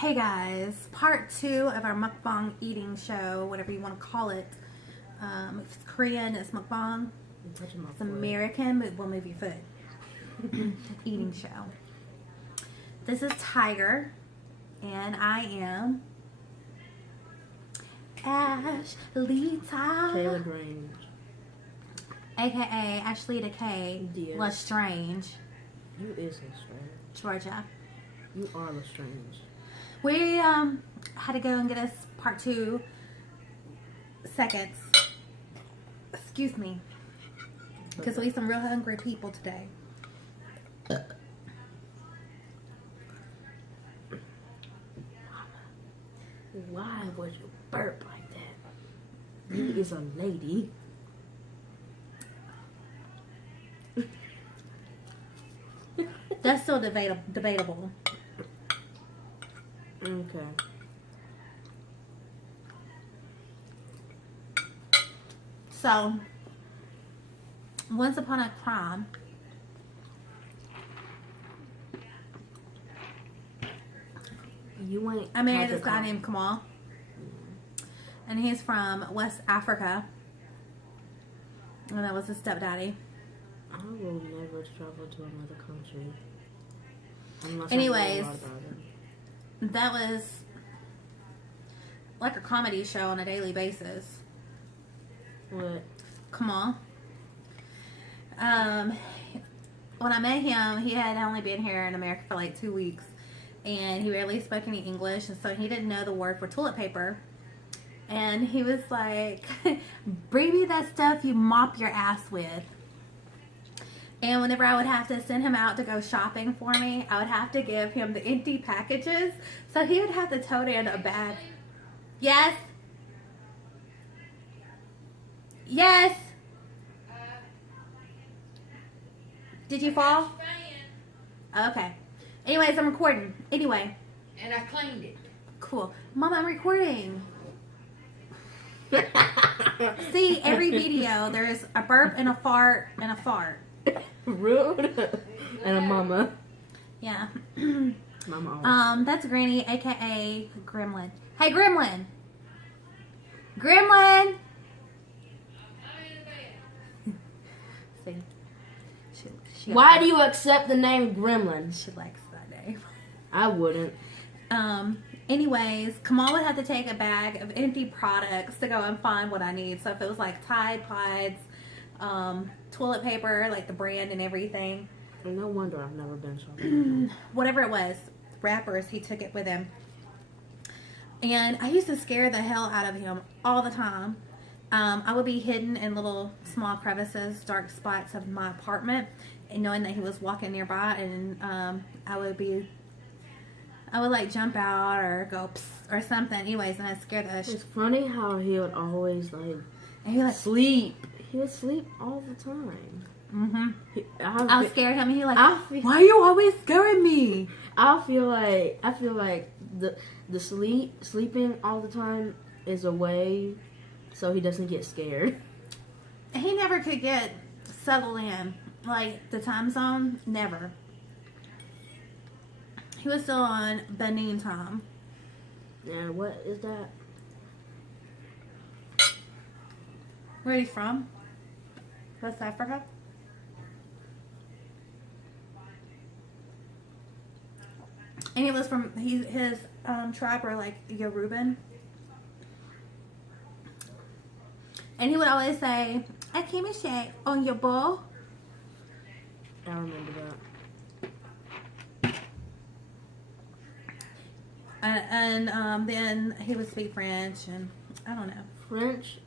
Hey guys, part 2 of our mukbang eating show, whatever you want to call it. If it's Korean, it's mukbang. It's American, but we'll move your food. Eating show. This is Tiger, and I am Ashley Taylor Grange, aka Ashley the K, yeah. Lestrange. You is Lestrange. Georgia. You are Lestrange. We had to go and get us part 2 seconds. Excuse me. Because we some real hungry people today. Why would you burp like that? You is a lady. That's still debatable. Okay. So, once upon a time, I married this guy named Kamal, and he's from West Africa, and that was his stepdaddy. I will never travel to another country. Anyways, that was like a comedy show on a daily basis. What? Kamal. When I met him, he had only been here in America for like 2 weeks, and he barely spoke any English, and so he didn't know the word for toilet paper. And he was like, bring me that stuff you mop your ass with. And whenever I would have to send him out to go shopping for me, I would have to give him the empty packages. So he would have to tote in a bag. Yes? Yes? Did you fall? Okay. Anyways, I'm recording. Anyway. And I cleaned it. Cool. Mama, I'm recording. See, every video, there's a burp and a fart and a fart. Rude. And a mama. Yeah. Mama. That's Granny, aka Gremlin. Hey, Gremlin. Gremlin. See. She Why do you accept the name Gremlin? She likes that name. I wouldn't. Anyways, Kamal would have to take a bag of empty products to go and find what I need. So if it was like Tide Pods, toilet paper, like the brand and everything. No wonder I've never been shopping. Whatever it was, wrappers, he took it with him. And I used to scare the hell out of him all the time. I would be hidden in little small crevices, dark spots of my apartment, and knowing that he was walking nearby, and I would like jump out or go psst or something. Anyways, and I scared the It's funny how he would always and he would sleep. He would sleep all the time. Mm-hmm. I would scare him, and he like, why are you always scaring me? I feel like the sleeping all the time is a way so he doesn't get scared. He never could get settled in, like the time zone. Never. He was still on Benin time. And what is that? Where are you from? West Africa? And he was from, his tribe were like Yoruban. And he would always say, I came and shake on your ball. I remember that. And then he would speak French, and I don't know. French?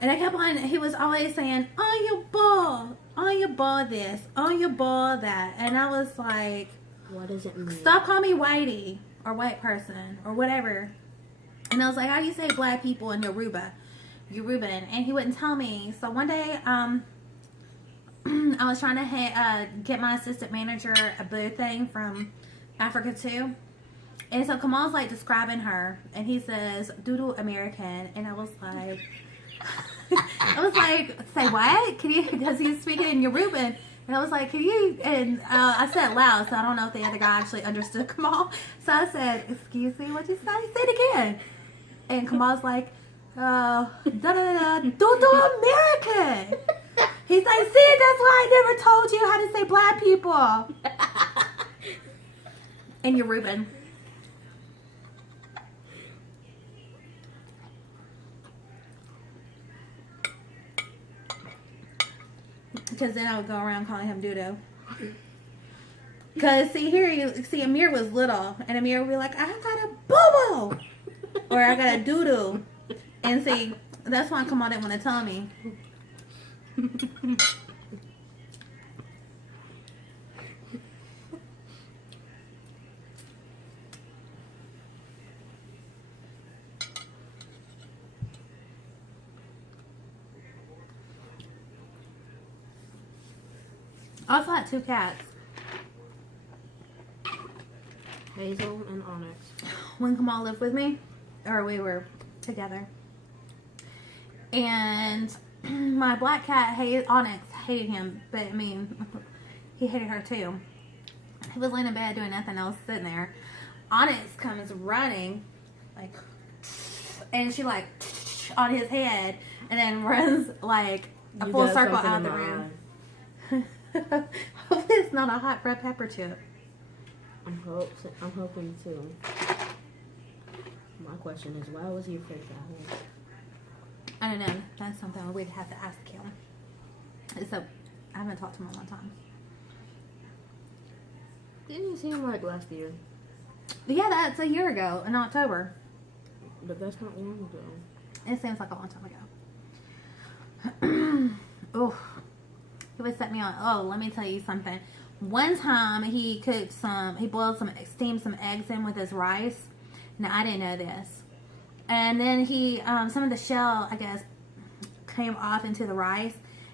And I kept on, he was always saying, on your ball this, on your ball that. And I was like, what does it mean? Stop calling me whitey, or white person, or whatever. And I was like, how do you say black people in Yoruban? And he wouldn't tell me. So one day, I was trying to get my assistant manager a boo thing from Africa too. And so Kamal's like describing her, and he says, doodle American. And I was like, say what? Because he's speaking in Yoruban. And I was like, can you, and I said it loud, so I don't know if the other guy actually understood Kamal. So I said, excuse me, what'd you say? Say it again. And Kamal's like, da-da-da-da, do American. He's like, see, that's why I never told you how to say black people. And you're Reuben. Because then I would go around calling him Doodoo. Because, see, Amir was little. And Amir would be like, I got a boo-boo. Or I got a doo-doo. And see, that's why Kamal didn't want to tell me. I also had 2 cats. Hazel and Onyx. When Kamal lived with me, or we were together. And my black cat, Onyx, hated him. But, I mean, he hated her too. He was laying in bed doing nothing else, sitting there. Onyx comes running, like, and she, like, on his head, and then runs, like, a full circle out of the room. Hopefully it's not a hot red pepper chip. I'm hoping too. My question is, why was he afraid that hole? I don't know. That's something we'd have to ask him. So, I haven't talked to him in a long time. Didn't you see him like last year? Yeah, that's a year ago in October. But that's not long ago. It seems like a long time ago. Oh, he would set me on. Oh, let me tell you something. One time he steamed some eggs in with his rice. Now, I didn't know this. And then some of the shell, I guess, came off into the rice.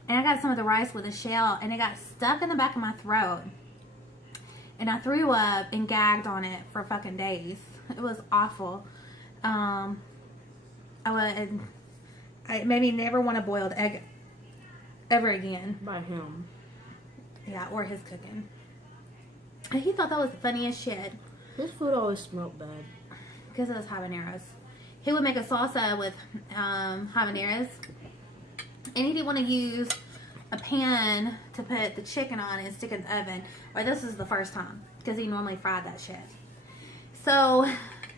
And I got some of the rice with the shell, and it got stuck in the back of my throat. And I threw up and gagged on it for fucking days. It was awful. It made me never want a boiled egg ever again. By him. Yeah, or his cooking. And he thought that was the funniest shit. His food always smelled bad. Because it was habaneros. He would make a salsa with habaneros. And he didn't want to use a pan to put the chicken on and stick it in the oven. Or this is the first time. Because he normally fried that shit. So...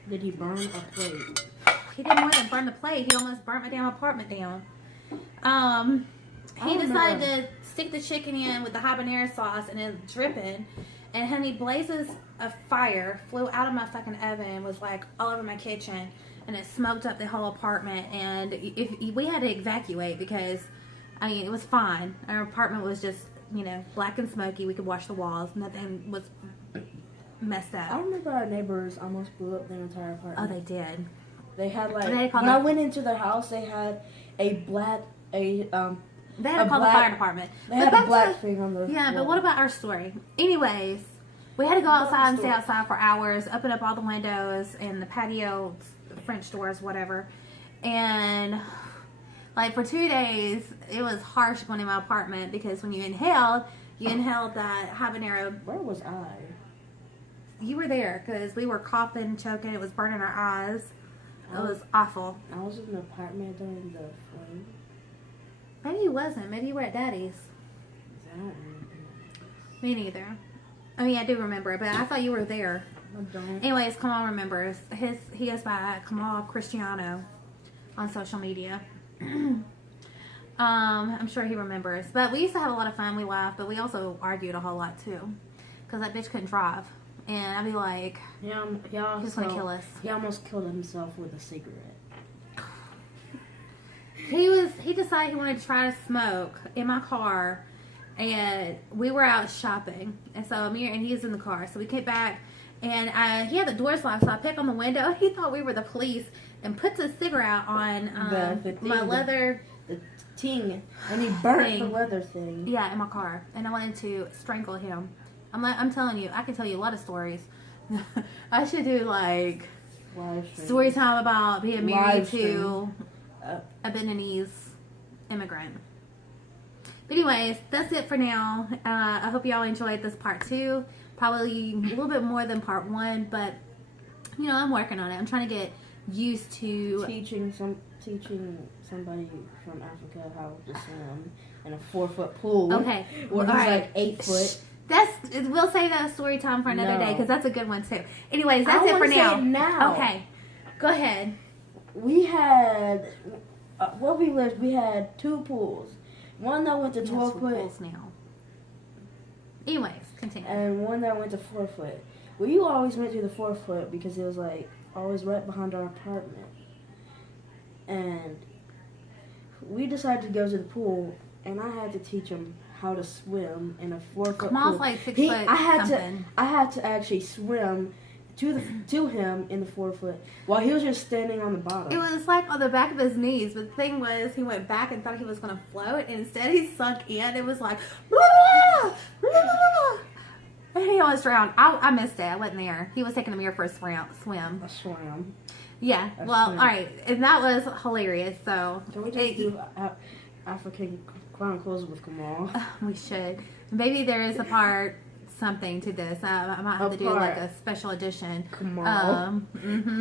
Did he burn a plate? He did more than burn the plate. He almost burnt my damn apartment down. He decided to stick the chicken in with the habanero sauce and it's dripping. And honey, blazes of fire flew out of my fucking oven, was like all over my kitchen, and it smoked up the whole apartment. And we had to evacuate because, I mean, it was fine. Our apartment was just, black and smoky. We could wash the walls. Nothing was messed up. I remember our neighbors almost blew up their entire apartment. Oh, they did. They had when I went into their house, they had they had to call the fire department. They had a black thing on the wall. But what about our story? Anyways, we had to go outside and stay outside for hours, open up all the windows and the patio, French doors, whatever. And, like, for 2 days, it was harsh going in my apartment because when you inhaled that habanero. Where was I? You were there because we were coughing, choking. It was burning our eyes. It was awful. I was in the apartment during the flame. Maybe you wasn't. Maybe you were at Daddy's. I don't remember. Me neither. I mean, I do remember it, but I thought you were there. I don't. Anyways, Kamal remembers. He goes by Kamal Cristiano on social media. I'm sure he remembers. But we used to have a lot of fun. We laughed, but we also argued a whole lot too. Because that bitch couldn't drive. And I'd be like, he's going to kill us. He almost killed himself with a cigarette. He decided he wanted to try to smoke in my car, and we were out shopping, and so Amir and he's in the car, so we came back, and he had the doors locked, so I picked on the window. He thought we were the police and puts a cigarette on my leather the ting, and he burnt the leather thing. Yeah, in my car, and I wanted to strangle him. I'm telling you, I can tell you a lot of stories. I should do like story time about being married to a Beninese immigrant. But anyways, that's it for now. I hope y'all enjoyed this part 2. Probably a little bit more than part 1, but you know, I'm working on it. I'm trying to get used to teaching somebody from Africa how to swim in a 4-foot pool. Okay, where he's like 8 foot. We'll save that story time for another day because that's a good one too. Anyways, that's it for now. Okay, go ahead. We had where we lived. We had 2 pools. One that went to 12 foot. Pools now. Anyways, continue. And one that went to 4 foot. We always went to the 4 foot because it was like always right behind our apartment. And we decided to go to the pool, and I had to teach him how to swim in a 4-foot pool. Kamal's like 6 foot I something. I had to actually swim to him in the 4 foot while he was just standing on the bottom. It was like on the back of his knees, but the thing was he went back and thought he was going to float, and instead he sunk in. It was like, and he almost drowned. I missed it. I wasn't there. He was taking the mirror for a swim. A swim. Yeah. Well, all right, and that was hilarious. So can we just do African Chronicles with Kamal? We should. Maybe there is a part. Something to this. I might have to do like a special edition. Kamal.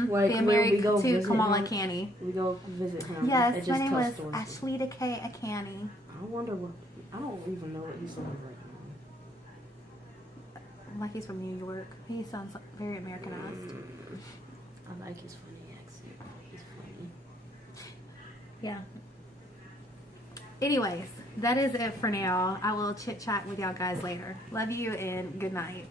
Like being married to Kamal and Canny. We go visit him. Yes, my name was Ashley K. Canny. I wonder what. I don't even know what he sounds like now. Like he's from New York. He sounds very Americanized. I like his funny accent. He's funny. Yeah. Anyways, that is it for now. I will chit chat with y'all guys later. Love you and good night.